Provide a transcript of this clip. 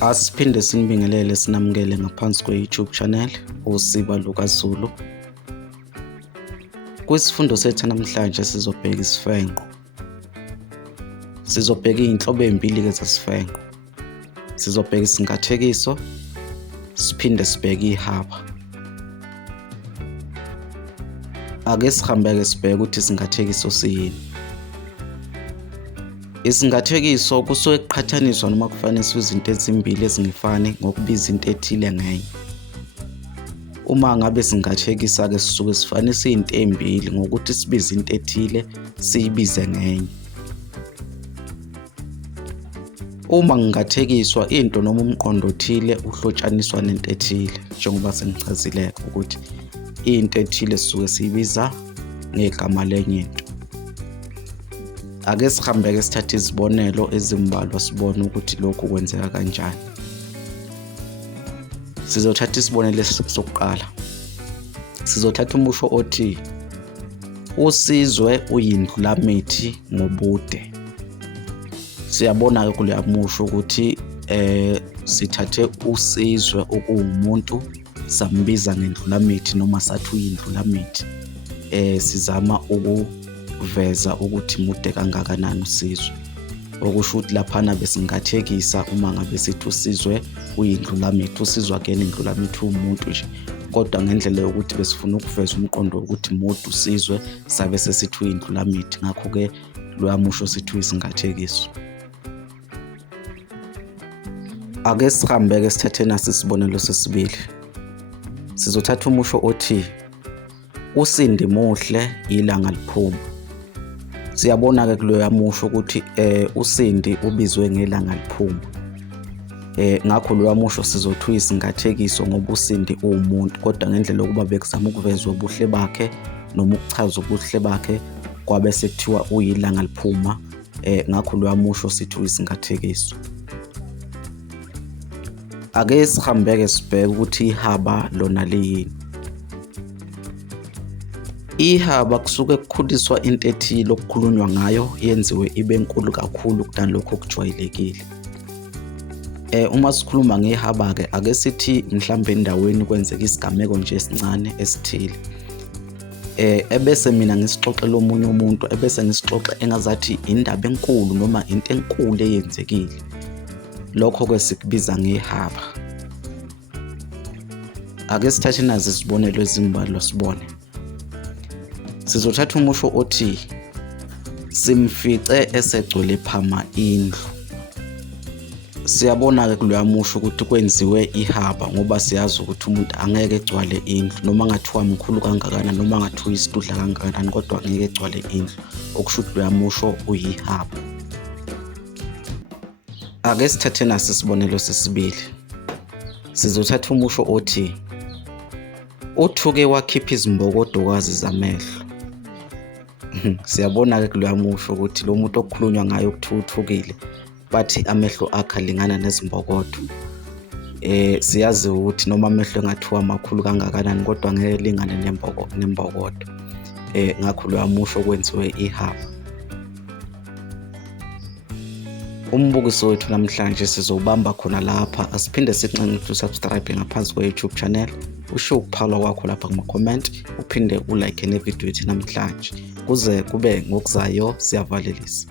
Asiphinde sinibingelele sinamukele ngaphansi kwe-YouTube channel uSiba Lukazulu. Kwisifundo sethu namhlanje sizobheka isifenqo. Sizobheka izinhlobo ezimbili zesifenqo. Sizobheka isingathekiso, siphinde sibheke ihaba. Ake sihambe sibheke ukuthi isingathekiso siyini. Isingathekiso kusuke kuqhathaniswa noma kufaniswa izinto ezimbili ezingefani ngokubiza into ethile ngenye. Uma ngabe singathekisa ke sisuke sifanisa izinto ezimbili ngokuthi sibize into ethile siyibize ngenye. Uma ngingathekiswa into noma umqondo othile uhlotshaniswa nento ethile, njengoba sengichazile ukuthi into ethile sisuke siyibiza ngegama lenye into. Ake sihambe sithathe izibonelo ezimbalwa sibone ukuthi lokhu kwenzeka kanjani. Sizothatha isibonelo sokuqala. Sizothatha umusho othi usizwe uyindlulamithi ngobude. Siyabona ke kuleya musho ukuthi sithathe usizwe okuwumuntu sambiza ngendlulamithi noma sathi uyindlulamithi. Sizama ukuveza ukuthi mude kangakanani usizwe. Okusho ukuthi laphana besingathekisa uma ngabe sithi usizwe uyindlulamithi. Usizwe akena indlulamithi umuntu nje, kodwa ngendlela yokuthi besifuna ukuveza umqondo ukuthi mude usizwe sabe sesithi uyindlulamithi. Ngakho ke loya musho sithi uyisingathekiso. Ake sihambe sithathe nasi isibonelo sesibili. Sizothatha umusho othi usindi muhle ilanga liphuma. Siyabona ke kuloya musho ukuthi usindi ubizwe ngelanga liphuma. Ngakho loya musho sizothi uyisingathekiso ngoba usindi uwumuntu, kodwa ngendlela yokuba bekuzama ukuvezwa ubuhle bakhe noma ukuchaza ubuhle bakhe kwabe sekuthiwa uyilanga liphuma. Ngakho loya musho sithi uyisingathekiso. Ake sihambe sibheke ukuthi ihaba lona liyini. Ihaba kusuke kukhuliswa into ethile okukhulunywa ngayo yenziwe ibe nkulu kakhulu kunalokho okujwayelekile. Uma sikhuluma ngehaba ke ake sithi mhlambe endaweni kwenzeka isigameko nje esincane esithile. Ebese mina ngisixoxela omunye umuntu, ebese ngisixoxe engazathi indaba enkulu noma into enkulu eyenzekile. Lokho ke sikubiza ngehaba. Ake sithathe nazi isibonelo ezimbalwa sibone. Sizothatha umusho othi simfice esegcwele phama indlu. Siyabona ke kuloya musho ukuthi kwenziwe ihaba ngoba siyazi ukuthi umuntu angeke egcwale indlu noma ngathiwa mkhulu kangakanani noma ngathiwa isidudla kangakanani, kodwa angeke egcwale indlu. Okusho ukuthi loya musho uyihaba. Ake sithathe nasi isibonelo sesibili. Sizothatha umusho othi uthuke wakhipha izimbokodokazi zamehlo. Siyabona ke kuloya musho ukuthi lo muntu okukhulunywa ngayo ukuthi uthukile bathi amehlo akhe alingana nezimbokodo. Siyazi ukuthi noma amehlo engathiwa makhulu kangakanani kodwa ngeke lingane nembokodo. Ngakho loya musho kwenziwe ihaba. Umbukiso wethu namhlanje sizobamba khona lapha. Asiphinde sikunxenxe ukuthi usubscribe ngaphansi kwe-YouTube channel. Usho ukuphala kwakho lapha kuma-comment, uphinde ulike nevideo yethu namhlanje. Kuze kube ngokuzayo siyavalelisa.